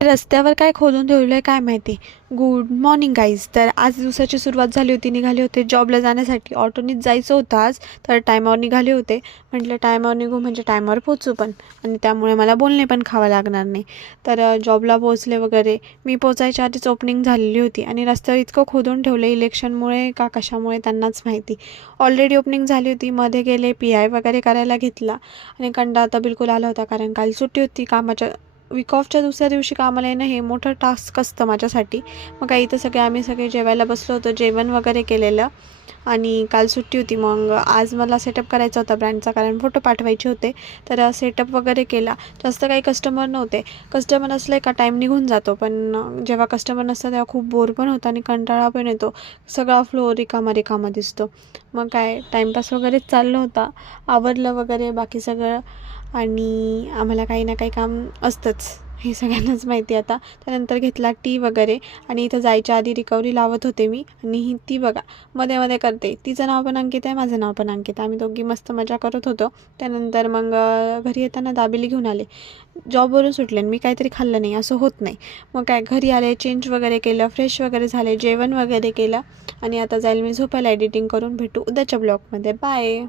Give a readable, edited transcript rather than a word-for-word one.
रस्त्यावर काय खोदून ठेवलं आहे काय माहिती. Good morning guys. तर आज दिवसाची सुरुवात झाली होती. निघाले होते जॉबला जाण्यासाठी. ऑटोनीच जायचं होतं आज, तर टायमावर निघाले होते. म्हटलं टायमावर निघू म्हणजे टायमावर पोचू पण, आणि त्यामुळे मला बोलणे पण खावं लागणार नाही. तर जॉबला पोचले वगैरे. मी पोचायच्या आधीच ओपनिंग झालेली होती आणि रस्त्यावर इतकं खोदून ठेवलं, इलेक्शनमुळे का कशामुळे त्यांनाच माहिती. ऑलरेडी ओपनिंग झाली होती. मध्ये गेले, PI वगैरे करायला घेतला आणि कंटाळा आता बिलकुल आला होता, कारण काल सुट्टी होती. कामाच्या वीक ऑफच्या दुसऱ्या दिवशी कामाला येणं हे मोठं टास्क असतं माझ्यासाठी. मग काही इथं आम्ही सगळे जेवायला बसलो होतो, जेवण वगैरे केलेलं. आणि काल सुट्टी होती. मग आज मला सेटअप करायचा होता ब्रँडचा, कारण फोटो पाठवायचे होते. तर सेटअप वगैरे केला. जास्त काही कस्टमर नव्हते. कस्टमर असले का टाईम निघून जातो, पण जेव्हा कस्टमर नसतं तेव्हा खूप बोर पण होतं आणि कंटाळा पण येतो. सगळा फ्लोर रिकामा रिकामा दिसतो. मग काय टाईमपास वगैरेच चाललं होता. आवरलं वगैरे बाकी सगळं, आणि आम्हाला काही ना काही काम असतंच, हे सगळ्यांनाच माहिती आता. त्यानंतर घेतला टी वगैरे, आणि इथं जायच्या आधी रिकव्हरी लावत होते मी. आणि ही ती बघा मध्ये मध्ये करते. तिचं नाव पण अंकित आहे, माझं नाव पण अंकित आहे. आम्ही दोघी मस्त मजा करत होतो. त्यानंतर मग घरी येताना दाबेली घेऊन आले. जॉबवरून सुटले मी काहीतरी खाल्लं नाही असं होत नाही. मग काय घरी आले, चेंज वगैरे केलं, फ्रेश वगैरे झाले, जेवण वगैरे केलं, आणि आता जाईल मी झोपायला. एडिटिंग करून भेटू उद्याच्या ब्लॉगमध्ये. बाय.